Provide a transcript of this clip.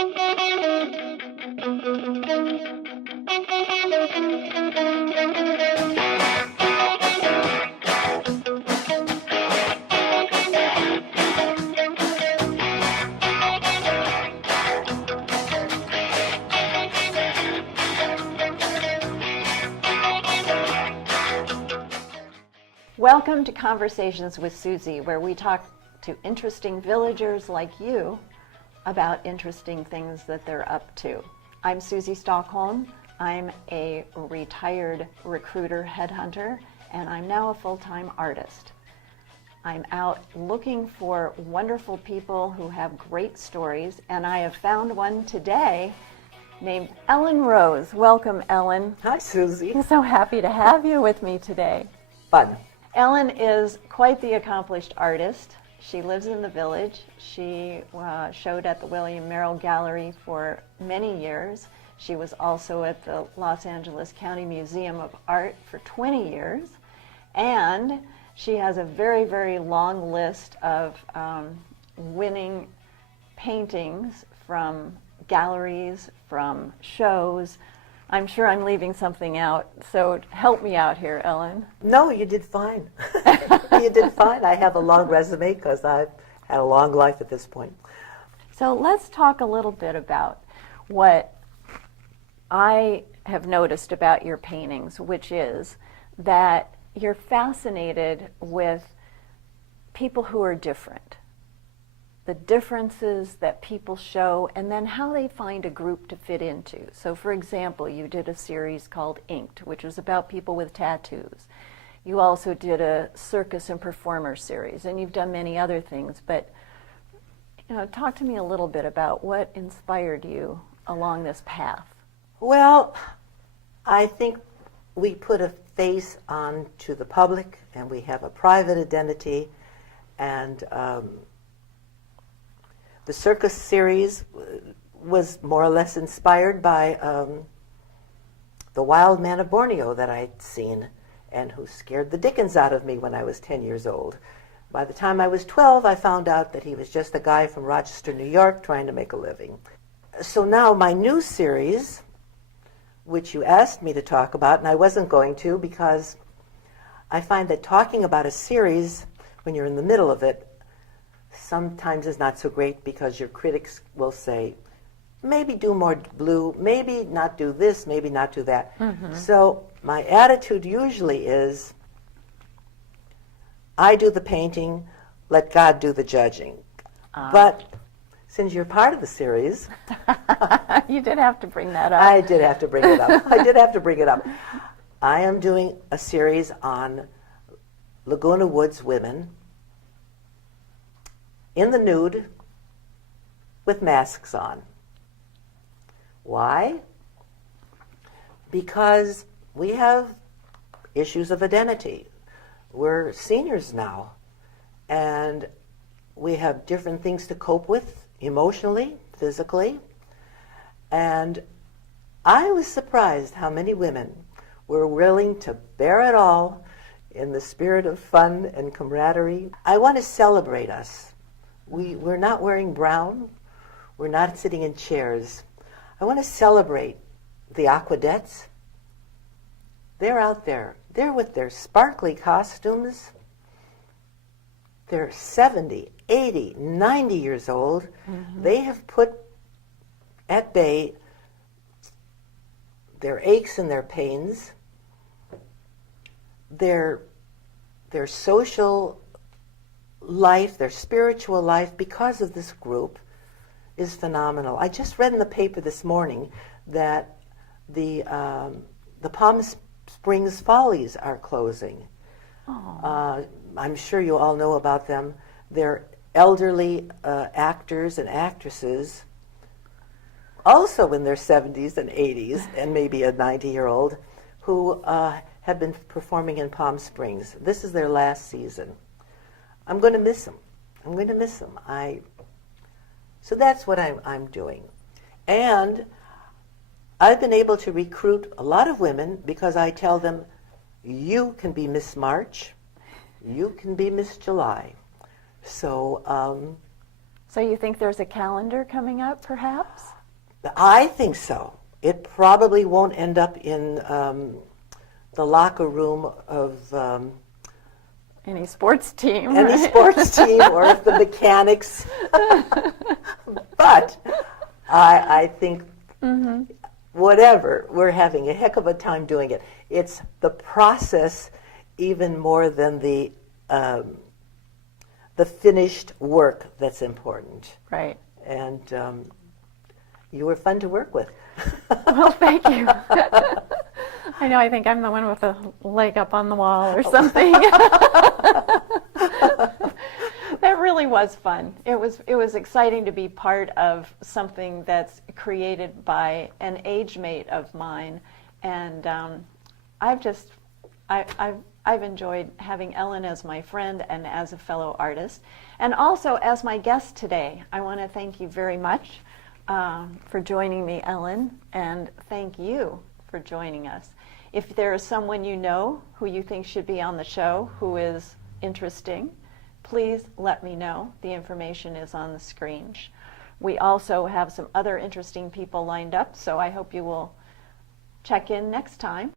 Welcome to Conversations with Susie, where we talk to interesting villagers like you about interesting things that they're up to. I'm Susie Stockholm. I'm a retired recruiter headhunter, and I'm now a full-time artist. I'm out looking for wonderful people who have great stories, and I have found one today named Ellen Rose. Welcome, Ellen. Hi, Susie. I'm so happy to have you with me today. Fun. Ellen is quite the accomplished artist. She lives in the village. She showed at the William Merrill Gallery for many years. She was also at the Los Angeles County Museum of Art for 20 years. And she has a very, very long list of winning paintings from galleries, from shows. I'm sure I'm leaving something out, so help me out here, Ellen. No, you did fine. You did fine. I have a long resume because I've had a long life at this point. So let's talk a little bit about what I have noticed about your paintings, which is that you're fascinated with people who are different, the differences that people show, and then how they find a group to fit into. So for example, you did a series called Inked, which was about people with tattoos. You also did a circus and performer series, and you've done many other things, but talk to me a little bit about what inspired you along this path. Well, I think we put a face on to the public, and we have a private identity, and the Circus series was more or less inspired by the wild man of Borneo that I'd seen and who scared the dickens out of me when I was 10 years old. By the time I was 12, I found out that he was just a guy from Rochester, New York, trying to make a living. So now my new series, which you asked me to talk about, and I wasn't going to because I find that talking about a series when you're in the middle of it sometimes is not so great because your critics will say, maybe do more blue, maybe not do this, maybe not do that. Mm-hmm. So my attitude usually is, I do the painting, let God do the judging. But since you're part of the series... You did have to bring that up. I did have to bring it up. I am doing a series on Laguna Woods women in the nude with masks on. Why? Because we have issues of identity. We're seniors now, and we have different things to cope with emotionally, physically, and I was surprised how many women were willing to bear it all in the spirit of fun and camaraderie. I want to celebrate us. We're not wearing brown. We're not sitting in chairs. I want to celebrate the Aquadettes. They're out there. They're with their sparkly costumes. They're 70, 80, 90 years old. Mm-hmm. They have put at bay their aches and their pains, their social life, their spiritual life, because of this group, is phenomenal. I just read in the paper this morning that the Palm Springs Follies are closing. I'm sure you all know about them. They're elderly actors and actresses, also in their 70s and 80s, and maybe a 90-year-old, who have been performing in Palm Springs. This is their last season. I'm going to miss them. So that's what I'm doing. And I've been able to recruit a lot of women because I tell them, you can be Miss March, you can be Miss July. So So you think there's a calendar coming up, perhaps? I think so. It probably won't end up in the locker room of Any sports team. any right? sports team or the mechanics. But I think whatever, we're having a heck of a time doing it. It's the process even more than the finished work that's important. Right. And you were fun to work with. Well, thank you. I know, I think I'm the one with a leg up on the wall or something. That really was fun. It was exciting to be part of something that's created by an age mate of mine, and I've enjoyed having Ellen as my friend and as a fellow artist, and also as my guest today. I want to thank you very much for joining me, Ellen, and thank you for joining us. If there is someone you know who you think should be on the show who is interesting, please let me know. The information is on the screen. We also have some other interesting people lined up, so I hope you will check in next time.